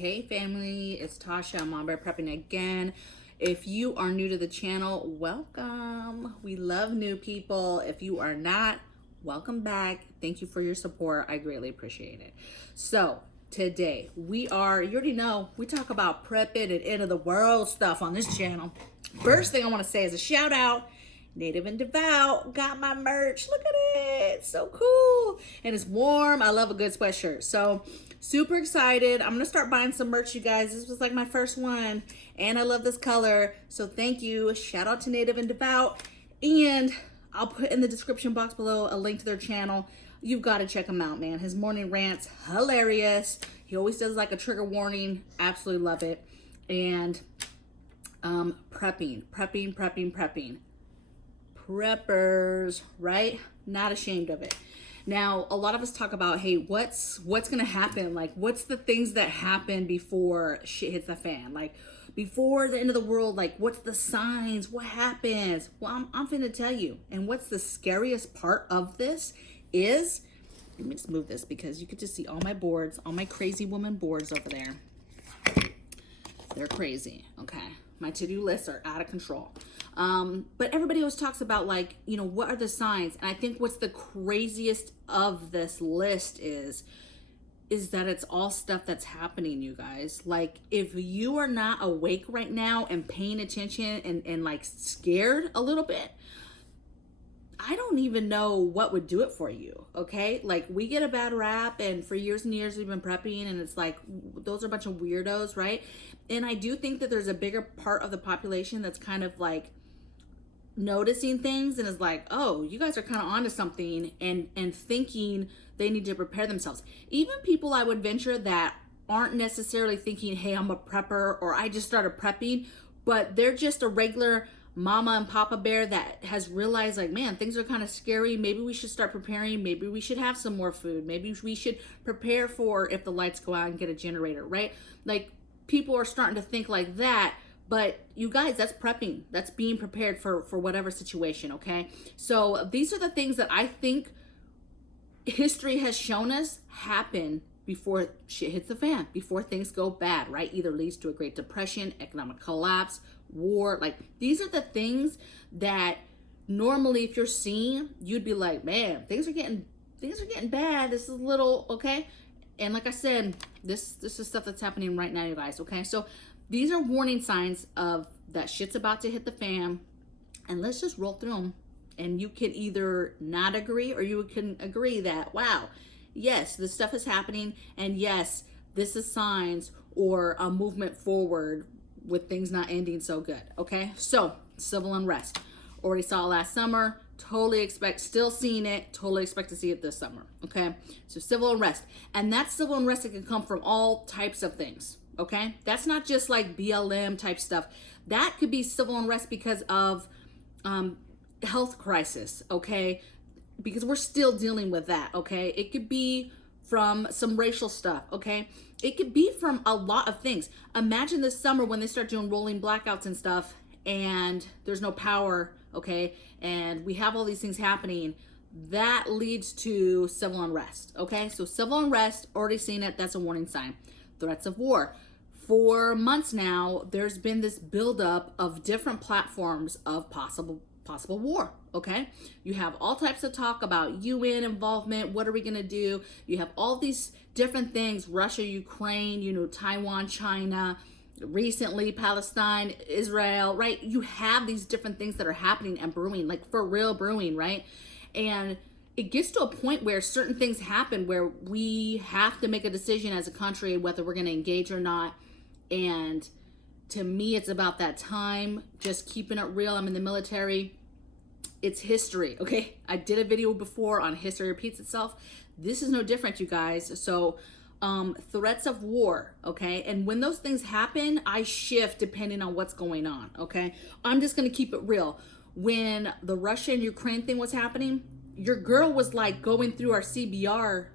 Hey family, it's Tasha. I'm on Bear Prepping again. If you are new to the channel, welcome. We love new people. If you are not, welcome back. Thank you for your support. I greatly appreciate it. So today you already know, we talk about prepping and end of the world stuff on this channel. First thing I want to say is a shout out. Native and Devout got my merch. Look at it. So cool. And it's warm. I love a good sweatshirt. So super excited. I'm going to start buying some merch, you guys. This was like my first one. And I love this color. So thank you. Shout out to Native and Devout. And I'll put in the description box below a link to their channel. You've got to check him out, man. His morning rants, hilarious. He always does like a trigger warning. Absolutely love it. And prepping. Preppers, right? Not ashamed of it. Now, a lot of us talk about, hey, what's gonna happen? Like, what's the things that happen before shit hits the fan? Like, before the end of the world, like, what's the signs? What happens? Well, I'm finna tell you. And what's the scariest part of this is, let me just move this because you could just see all my boards, all my crazy woman boards over there. They're crazy, okay? My to-do lists are out of control. But everybody always talks about, like, you know, what are the signs? And I think what's the craziest of this list is that it's all stuff that's happening, you guys. Like, if you are not awake right now and paying attention and like scared a little bit, I don't even know what would do it for you, okay? Like, we get a bad rap, and for years and years we've been prepping, and it's like, those are a bunch of weirdos, right? And I do think that there's a bigger part of the population that's kind of like noticing things and is like, oh, you guys are kind of onto something, and thinking they need to prepare themselves. Even people, I would venture, that aren't necessarily thinking, hey, I'm a prepper, or I just started prepping, but they're just a regular mama and papa bear that has realized, like, man, things are kind of scary. Maybe we should start preparing. Maybe we should have some more food. Maybe we should prepare for if the lights go out and get a generator, right? Like, people are starting to think like that. But you guys, that's prepping. That's being prepared for whatever situation, okay? So these are the things that I think history has shown us happen before shit hits the fan, before things go bad, right? Either leads to a Great Depression, economic collapse, war. Like, these are the things that normally, if you're seeing, you'd be like, man, things are getting bad. This is a little, okay? And like I said, this is stuff that's happening right now, you guys, okay? So these are warning signs of that shit's about to hit the fan, and let's just roll through them. And you can either not agree, or you can agree that, wow, yes, this stuff is happening, and yes, this is signs or a movement forward with things not ending so good, okay? So, civil unrest. Already saw it last summer, still seeing it, totally expect to see it this summer, okay? So civil unrest. And that civil unrest, it can come from all types of things, okay? That's not just like BLM type stuff. That could be civil unrest because of health crisis, okay? Because we're still dealing with that, okay? It could be from some racial stuff, okay? It could be from a lot of things. Imagine this summer when they start doing rolling blackouts and stuff, and there's no power, okay? And we have all these things happening. That leads to civil unrest, okay? So civil unrest, already seen it, that's a warning sign. Threats of war. For months now, there's been this buildup of different platforms of possible war, okay? You have all types of talk about UN involvement. What are we gonna do? You have all these different things, Russia, Ukraine, you know, Taiwan, China, recently Palestine, Israel, right? You have these different things that are happening and brewing, like for real brewing, right? And it gets to a point where certain things happen where we have to make a decision as a country whether we're gonna engage or not. And to me, it's about that time, just keeping it real. I'm in the military. It's history, okay? I did a video before on history repeats itself. This is no different, you guys. So threats of war, okay? And when those things happen, I shift depending on what's going on, okay? I'm just gonna keep it real. When the Russia and Ukraine thing was happening, your girl was like going through our CBR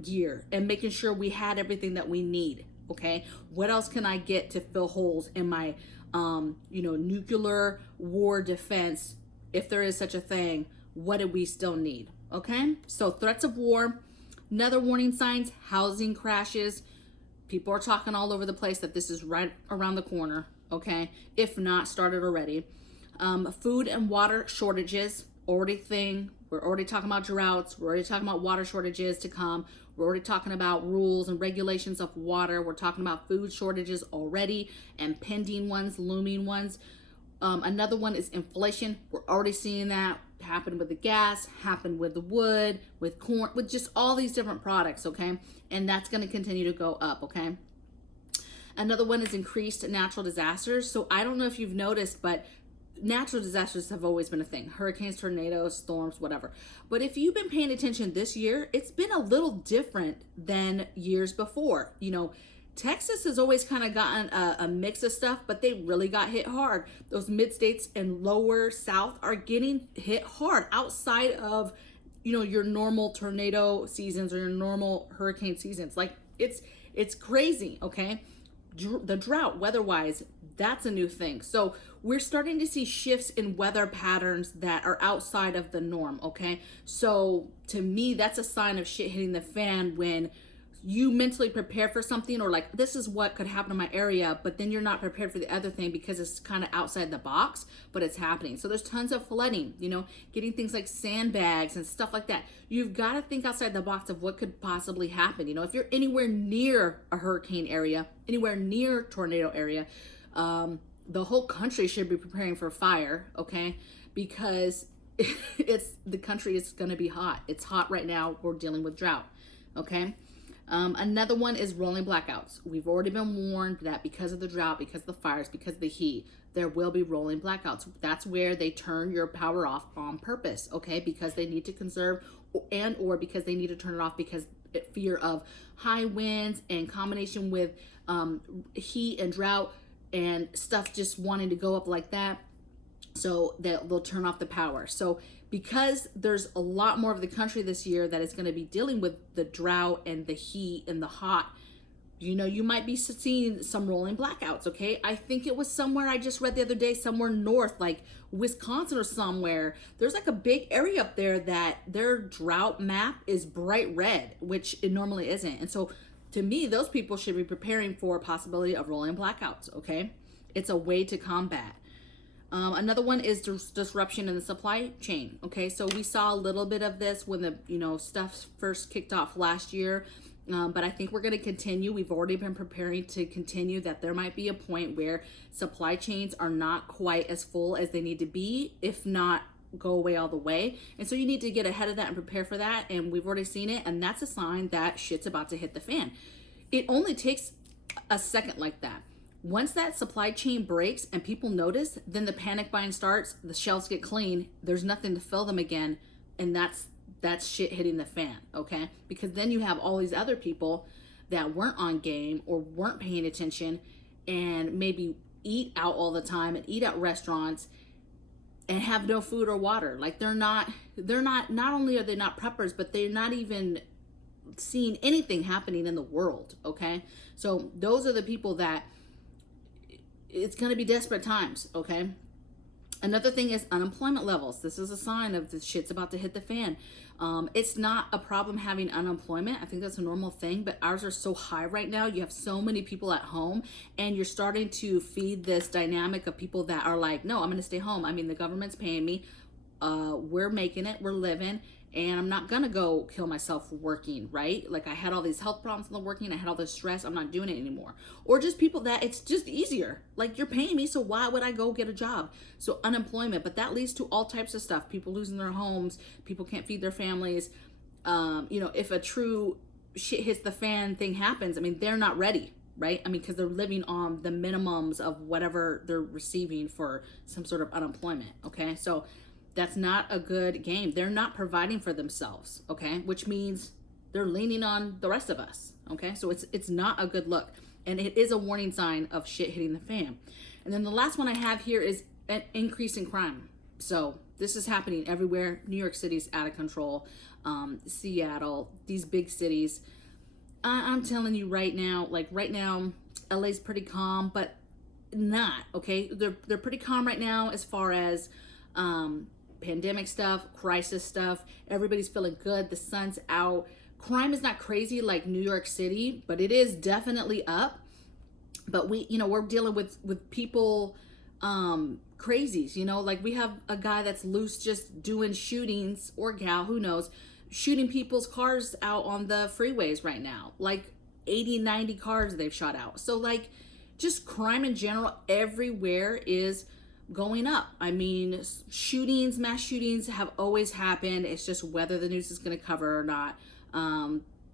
gear and making sure we had everything that we need, okay? What else can I get to fill holes in my, nuclear war defense, if there is such a thing? What do we still need, okay? So threats of war. Another warning signs, housing crashes. People are talking all over the place that this is right around the corner, okay? If not, started already. Food and water shortages, already thing. We're already talking about droughts. We're already talking about water shortages to come. We're already talking about rules and regulations of water. We're talking about food shortages already and pending ones, looming ones. Another one is inflation. We're already seeing that happen with the gas, happen with the wood, with corn, with just all these different products, okay? And that's going to continue to go up, okay? Another one is increased natural disasters. So I don't know if you've noticed, but natural disasters have always been a thing. Hurricanes, tornadoes, storms, whatever. But if you've been paying attention this year, it's been a little different than years before. You know, Texas has always kind of gotten a mix of stuff, but they really got hit hard. Those mid states and lower south are getting hit hard outside of, you know, your normal tornado seasons or your normal hurricane seasons. Like it's crazy, okay? The drought weather-wise, that's a new thing. So we're starting to see shifts in weather patterns that are outside of the norm, okay? So to me, that's a sign of shit hitting the fan when you mentally prepare for something, or like, this is what could happen in my area, but then you're not prepared for the other thing because it's kind of outside the box, but it's happening. So there's tons of flooding, you know, getting things like sandbags and stuff like that. You've got to think outside the box of what could possibly happen. You know, if you're anywhere near a hurricane area, anywhere near tornado area, the whole country should be preparing for fire, okay? Because the country is going to be hot. It's hot right now. We're dealing with drought, okay? Another one is rolling blackouts. We've already been warned that because of the drought, because of the fires, because of the heat, there will be rolling blackouts. That's where they turn your power off on purpose, okay? Because they need to conserve and or because they need to turn it off because fear of high winds and combination with heat and drought and stuff just wanting to go up like that. So they'll turn off the power. So because there's a lot more of the country this year that is going to be dealing with the drought and the heat and the hot, you know, you might be seeing some rolling blackouts, okay? I think it was somewhere I just read the other day, somewhere north, like Wisconsin or somewhere. There's like a big area up there that their drought map is bright red, which it normally isn't. And so to me, those people should be preparing for a possibility of rolling blackouts, okay? It's a way to combat. Another one is disruption in the supply chain. Okay, so we saw a little bit of this when the stuff first kicked off last year, but I think we're going to continue. We've already been preparing to continue that there might be a point where supply chains are not quite as full as they need to be, if not go away all the way. And so you need to get ahead of that and prepare for that. And we've already seen it, and that's a sign that shit's about to hit the fan. It only takes a second like that. Once that supply chain breaks and people notice, then the panic buying starts, the shelves get clean, there's nothing to fill them again, and that's shit hitting the fan, okay? Because then you have all these other people that weren't on game or weren't paying attention and maybe eat out all the time and eat at restaurants and have no food or water. Like not only are they not preppers, but they're not even seeing anything happening in the world, okay? So those are the people that it's going to be desperate times, okay? Another thing is unemployment levels. This is a sign of the shit's about to hit the fan. It's not a problem having unemployment. I think that's a normal thing, but ours are so high right now. You have so many people at home, and you're starting to feed this dynamic of people that are like, no, I'm going to stay home. I mean, the government's paying me. We're making it. We're living. And I'm not going to go kill myself working, right? Like I had all these health problems in the working. I had all this stress. I'm not doing it anymore. Or just people that it's just easier. Like you're paying me, so why would I go get a job? So unemployment, but that leads to all types of stuff. People losing their homes. People can't feed their families. If a true shit hits the fan thing happens, I mean, they're not ready, right? I mean, because they're living on the minimums of whatever they're receiving for some sort of unemployment, okay? So that's not a good game. They're not providing for themselves, okay? Which means they're leaning on the rest of us, okay? So it's not a good look. And it is a warning sign of shit hitting the fan. And then the last one I have here is an increase in crime. So this is happening everywhere. New York City's out of control. Seattle, these big cities. I'm telling you right now, LA's pretty calm, but not, okay? They're pretty calm right now as far as pandemic stuff, crisis stuff. Everybody's feeling good. The sun's out. crime is not crazy like New York City, but it is definitely up. But we're dealing with people, crazies, like we have a guy that's loose just doing shootings, or gal, who knows, shooting people's cars out on the freeways right now, like 80, 90 cars they've shot out. So like, just crime in general everywhere is going up. I mean, shootings, mass shootings have always happened. It's just whether the news is going to cover or not.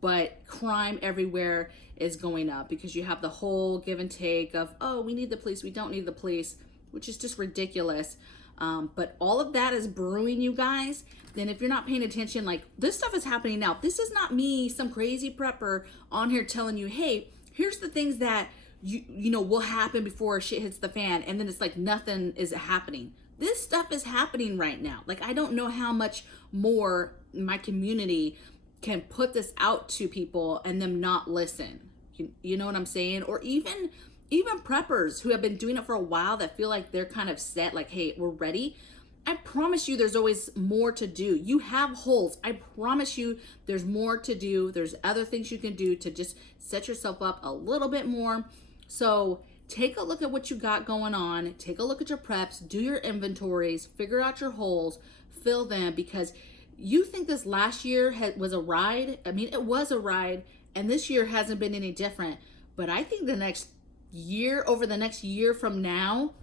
But crime everywhere is going up because you have the whole give and take of, oh, we need the police, we don't need the police, which is just ridiculous. But all of that is brewing, you guys. Then if you're not paying attention, like, this stuff is happening now. This is not me, some crazy prepper on here telling you, hey, here's the things that will happen before shit hits the fan, and then it's like nothing is happening. This stuff is happening right now. Like, I don't know how much more my community can put this out to people and them not listen. You know what I'm saying? Or even preppers who have been doing it for a while that feel like they're kind of set, like, hey, we're ready. I promise you there's always more to do. You have holes. I promise you there's more to do. There's other things you can do to just set yourself up a little bit more. So take a look at what you got going on. Take a look at your preps, do your inventories, figure out your holes, fill them, because you think this last year was a ride. I mean, it was a ride, and this year hasn't been any different. But I think over the next year from now,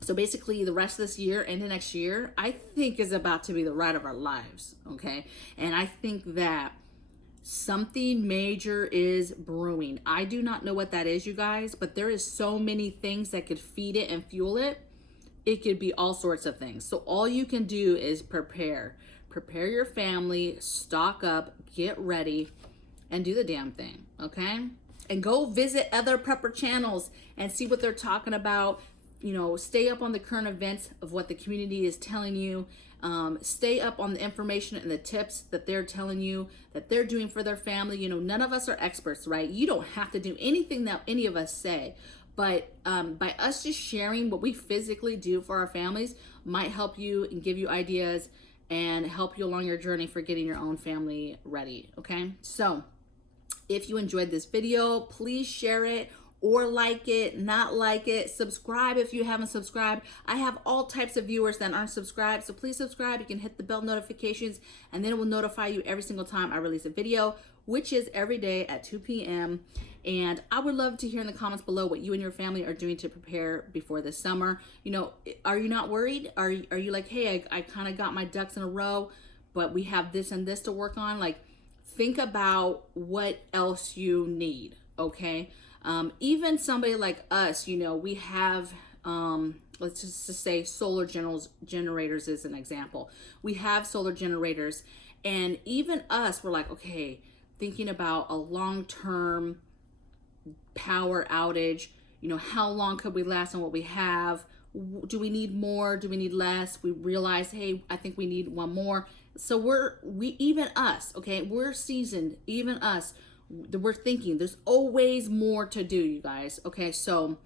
so basically the rest of this year and the next year, I think is about to be the ride of our lives, okay? And I think that something major is brewing. I do not know what that is, you guys, but there is so many things that could feed it and fuel it. It could be all sorts of things. So all you can do is prepare your family, stock up, get ready, and do the damn thing, okay? And go visit other prepper channels and see what they're talking about. Stay up on the current events of what the community is telling you. Stay up on the information and the tips that they're telling you that they're doing for their family. None of us are experts, right? You don't have to do anything that any of us say. But by us just sharing what we physically do for our families might help you and give you ideas and help you along your journey for getting your own family ready, okay? So if you enjoyed this video, please share it or like it, not like it, subscribe if you haven't subscribed. I have all types of viewers that aren't subscribed, so please subscribe. You can hit the bell notifications, and then it will notify you every single time I release a video, which is every day at 2 p.m. And I would love to hear in the comments below what you and your family are doing to prepare before this summer. Are you not worried? Are you like, hey, I kind of got my ducks in a row, but we have this and this to work on? Like, think about what else you need, okay? Even somebody like us, we have, let's just say solar generators is an example. We have solar generators, and even us, we're like, okay, thinking about a long-term power outage, how long could we last on what we have? Do we need more? Do we need less? We realize, hey, I think we need one more. So even us, okay, we're seasoned, even us, we're thinking there's always more to do, you guys. Okay, so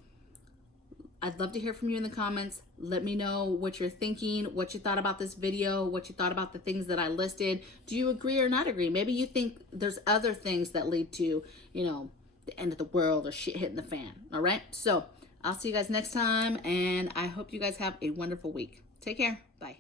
I'd love to hear from you in the comments. Let me know what you're thinking, what you thought about this video, what you thought about the things that I listed. Do you agree or not agree? Maybe you think there's other things that lead to, the end of the world or shit hitting the fan. All right, so I'll see you guys next time, and I hope you guys have a wonderful week. Take care. Bye.